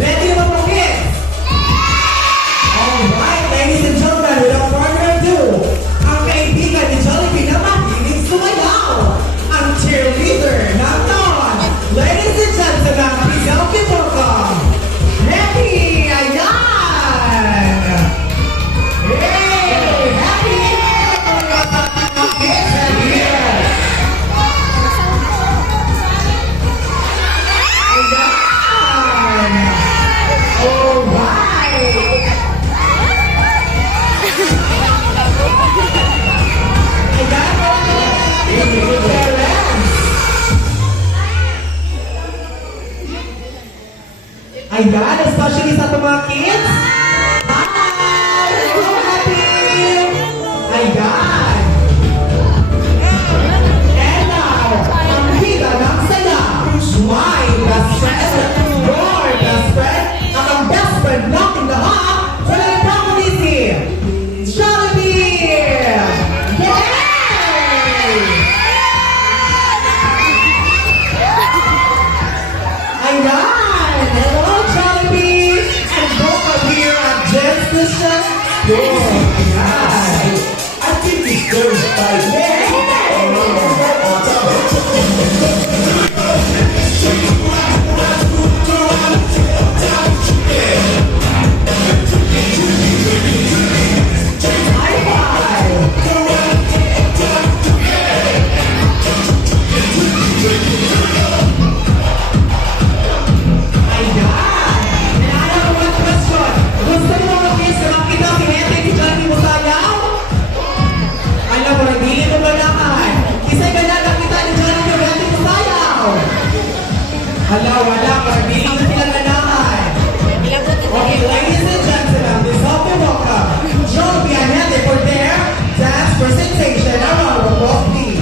Ready naman po, kids? Alright, ladies and gentlemen, without further ado, ang kaibigan ni Jollibee na mahilig sumayaw, ang cheerleader ng taon. Ladies and gentlemen, please help me welcome, Happy! Ayan! Hey! Happy! Kids, Happy! Ayan! Ayan, especially sa mga kids. Hi! Hello, Happy! Ayan! And now, ang bida ng saya. My best friend, your best friend, at ang best friend natin lahat, wala yung pang-unisi. Jollibee! Yay! Ayan! Hello, Jollibee! And welcome here at Jen's Mission. Ayan! I think this girl is fine. High five! Gusto mo mga kids na makita si Hete ni Johnny Musayaw? Alam mo, hindi ito ganahan. Isa'y ganyan nakita ni Johnny ni Hete Musayaw. Hala, wala pa. Hindi ito sila ganahan. Okay, ladies and gentlemen, please help me welcome Jollibee and Hete for their dance presentation. A round of applause, please.